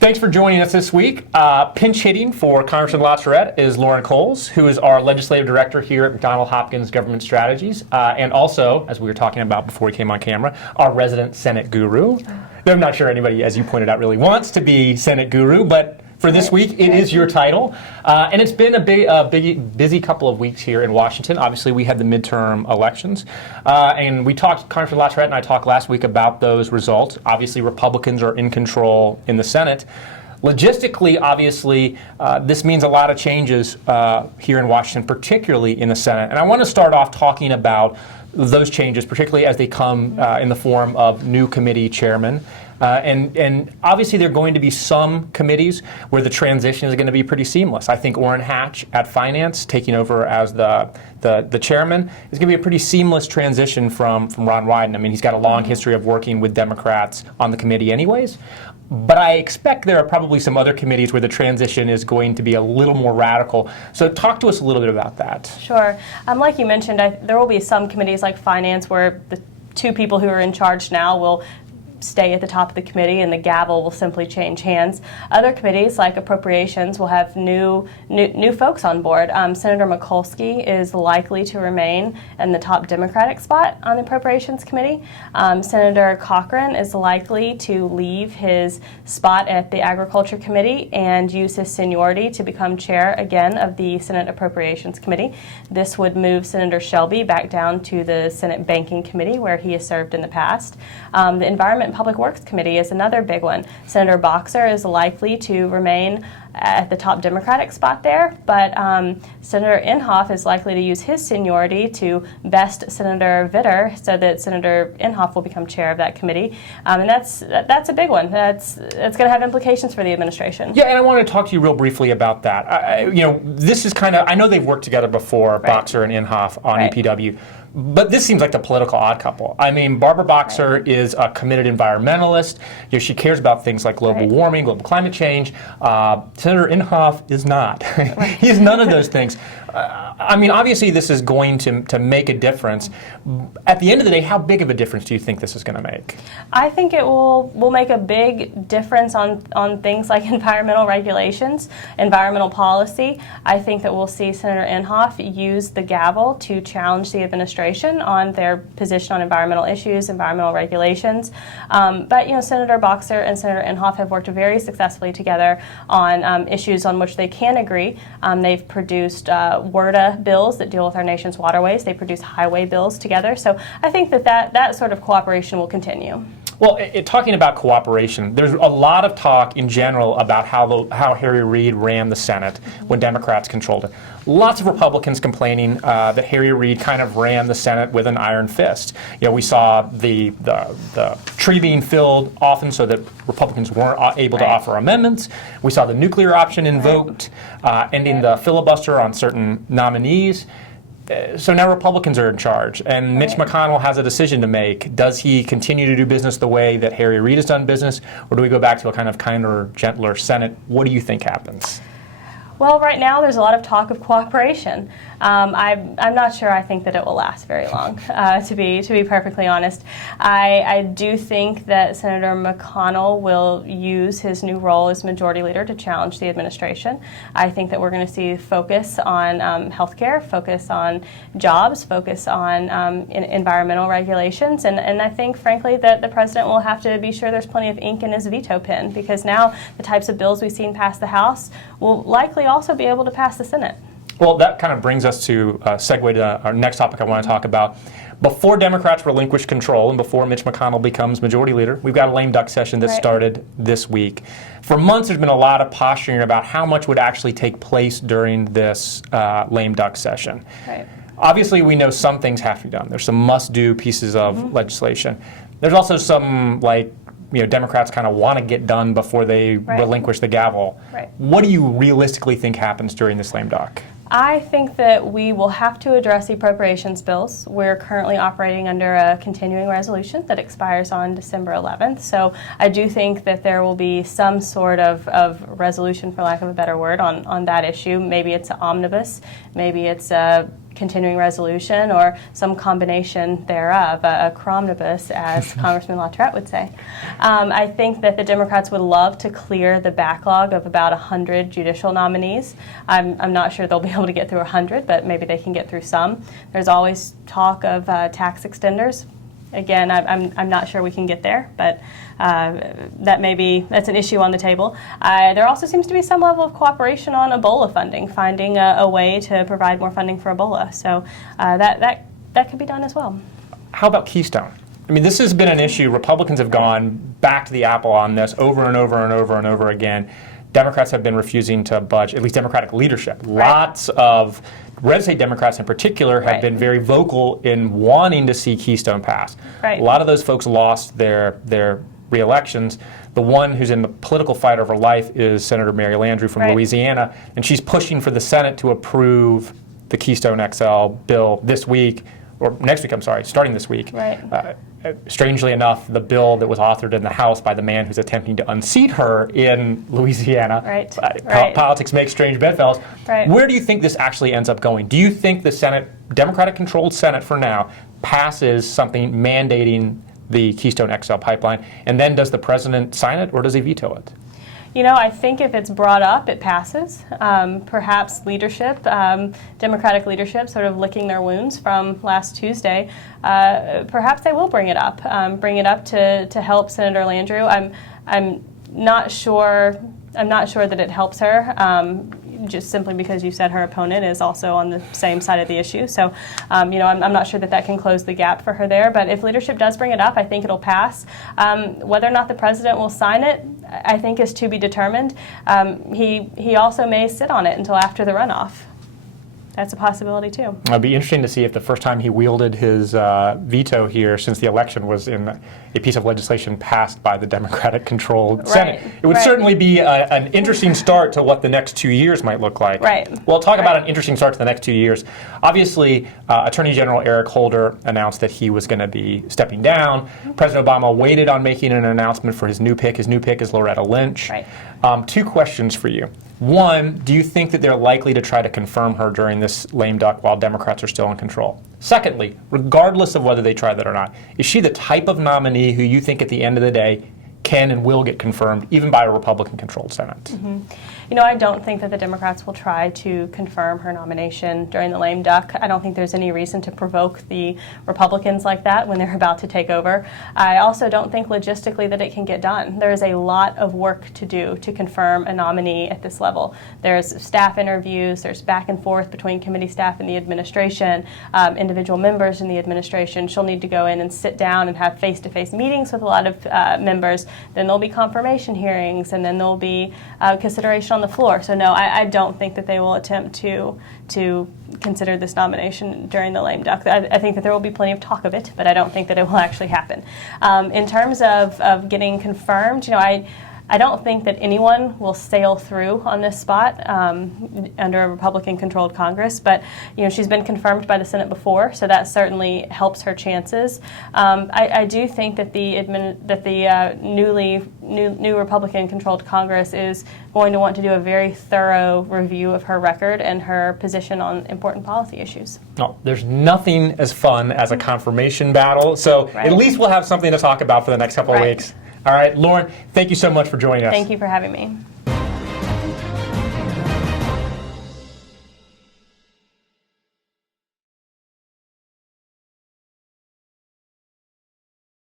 Thanks for joining us this week. Pinch hitting for Congressman LaTourette is Lauren Coles, who is our legislative director here at McDonald-Hopkins Government Strategies, and also, as we were talking about before we came on camera, our resident Senate guru. I'm not sure anybody, as you pointed out, really wants to be Senate guru, but for this week, it is your title. And it's been a busy couple of weeks here in Washington. Obviously, we had the midterm elections. And we talked, Congressman LaTourette and I talked last week about those results. Obviously, Republicans are in control in the Senate. Logistically, obviously, this means a lot of changes here in Washington, particularly in the Senate. And I want to start off talking about those changes, particularly as they come in the form of new committee chairmen. And obviously there are going to be some committees where the transition is going to be pretty seamless. I think Orrin Hatch at Finance taking over as the chairman is going to be a pretty seamless transition from Ron Wyden. I mean, he's got a long history of working with Democrats on the committee anyways. But I expect there are probably some other committees where the transition is going to be a little more radical. So talk to us a little bit about that. Sure. Like you mentioned, there will be some committees like Finance where the two people who are in charge now will stay at the top of the committee and the gavel will simply change hands. Other committees like Appropriations will have new folks on board. Senator Mikulski is likely to remain in the top Democratic spot on the Appropriations Committee. Senator Cochran is likely to leave his spot at the Agriculture Committee and use his seniority to become chair again of the Senate Appropriations Committee. This would move Senator Shelby back down to the Senate Banking Committee where he has served in the past. The Environment and Public Works Committee is another big one. Senator Boxer is likely to remain at the top Democratic spot there, but Senator Inhofe is likely to use his seniority to best Senator Vitter so that Senator Inhofe will become chair of that committee. And that's a big one. That's going to have implications for the administration. Yeah, and I want to talk to you real briefly about that. This is kind of, I know they've worked together before, right. Boxer and Inhofe on right. EPW. But this seems like the political odd couple. I mean, Barbara Boxer right. is a committed environmentalist. She cares about things like global right. warming, global climate change. Senator Inhofe is not. Right. He's none of those things. I mean, obviously this is going to make a difference. At the end of the day, how big of a difference do you think this is going to make? I think it will make a big difference on things like environmental regulations, environmental policy. I think that we'll see Senator Inhofe use the gavel to challenge the administration on their position on environmental issues, environmental regulations. But Senator Boxer and Senator Inhofe have worked very successfully together on issues on which they can agree. They've produced WRDA bills that deal with our nation's waterways. They produce highway bills together. So I think that sort of cooperation will continue. Well, talking about cooperation, there's a lot of talk in general about how Harry Reid ran the Senate when Democrats controlled it. Lots of Republicans complaining that Harry Reid kind of ran the Senate with an iron fist. We saw the tree being filled often so that Republicans weren't able to offer amendments. We saw the nuclear option invoked, ending the filibuster on certain nominees. So now Republicans are in charge, and Mitch McConnell has a decision to make. Does he continue to do business the way that Harry Reid has done business, or do we go back to a kind of kinder, gentler Senate? What do you think happens? Well, right now there's a lot of talk of cooperation. I'm not sure I think that it will last very long, to be perfectly honest. I do think that Senator McConnell will use his new role as majority leader to challenge the administration. I think that we're going to see focus on health care, focus on jobs, focus on environmental regulations, and I think, frankly, that the president will have to be sure there's plenty of ink in his veto pen, because now the types of bills we've seen pass the House will likely also be able to pass the Senate. Well, that kind of brings us to segue to our next topic I want to talk about. Before Democrats relinquish control and before Mitch McConnell becomes majority leader, we've got a lame duck session that right. started this week. For months, there's been a lot of posturing about how much would actually take place during this lame duck session. Right. Obviously, we know some things have to be done. There's some must-do pieces of legislation. There's also some, Democrats kind of want to get done before they right. relinquish the gavel. Right. What do you realistically think happens during this lame duck? I think that we will have to address the appropriations bills. We're currently operating under a continuing resolution that expires on December 11th. So I do think that there will be some sort of resolution, for lack of a better word, on that issue. Maybe it's an omnibus, maybe it's a continuing resolution or some combination thereof, a cromnibus, as Congressman LaTourette would say. I think that the Democrats would love to clear the backlog of about 100 judicial nominees. I'm not sure they'll be able to get through 100, but maybe they can get through some. There's always talk of tax extenders. Again, I'm not sure we can get there, but that's an issue on the table. There also seems to be some level of cooperation on Ebola funding, finding a way to provide more funding for Ebola. So that could be done as well. How about Keystone? I mean, this has been an issue. Republicans have gone back to the apple on this over and over and over and over again. Democrats have been refusing to budge, at least Democratic leadership. Right. Lots of red state Democrats in particular have Right. been very vocal in wanting to see Keystone pass. Right. A lot of those folks lost their re-elections. The one who's in the political fight over life is Senator Mary Landrieu from Right. Louisiana, and she's pushing for the Senate to approve the Keystone XL bill this week, or next week, I'm sorry, starting this week. Right. Strangely enough, the bill that was authored in the House by the man who's attempting to unseat her in Louisiana. Right. Right. Politics make strange bedfellows. Right. Where do you think this actually ends up going? Do you think the Senate, Democratic-controlled Senate for now, passes something mandating the Keystone XL pipeline, and then does the president sign it, or does he veto it? You know, I think if it's brought up, it passes. Perhaps leadership, Democratic leadership, sort of licking their wounds from last Tuesday, perhaps they will bring it up to help Senator Landrieu. I'm not sure. I'm not sure that it helps her. Just simply because you said her opponent is also on the same side of the issue. So, I'm not sure that can close the gap for her there. But if leadership does bring it up, I think it'll pass. Whether or not the president will sign it, I think is to be determined. He also may sit on it until after the runoff. That's a possibility, too. It'll be interesting to see if the first time he wielded his veto here since the election was in a piece of legislation passed by the Democratic-controlled Senate. It would certainly be an interesting start to what the next 2 years might look like. Right. Well, talk about an interesting start to the next 2 years. Obviously, Attorney General Eric Holder announced that he was going to be stepping down. President Obama waited on making an announcement for his new pick. His new pick is Loretta Lynch. Right. Two questions for you. One, do you think that they're likely to try to confirm her during this lame duck while Democrats are still in control? Secondly, regardless of whether they try that or not, is she the type of nominee who you think at the end of the day can and will get confirmed even by a Republican-controlled Senate? Mm-hmm. You know, I don't think that the Democrats will try to confirm her nomination during the lame duck. I don't think there's any reason to provoke the Republicans like that when they're about to take over. I also don't think logistically that it can get done. There is a lot of work to do to confirm a nominee at this level. There's staff interviews, there's back and forth between committee staff and the administration, individual members in the administration. She'll need to go in and sit down and have face-to-face meetings with a lot of members. Then there'll be confirmation hearings, and then there'll be consideration on the floor. So no, I don't think that they will attempt to consider this nomination during the lame duck. I think that there will be plenty of talk of it, but I don't think that it will actually happen. In terms of getting confirmed, you know, I don't think that anyone will sail through on this spot under a Republican-controlled Congress, but you know she's been confirmed by the Senate before, so that certainly helps her chances. I do think that the new Republican-controlled Congress is going to want to do a very thorough review of her record and her position on important policy issues. No, there's nothing as fun as a confirmation battle, so at least we'll have something to talk about for the next couple of weeks. All right, Lauren, thank you so much for joining us. Thank you for having me.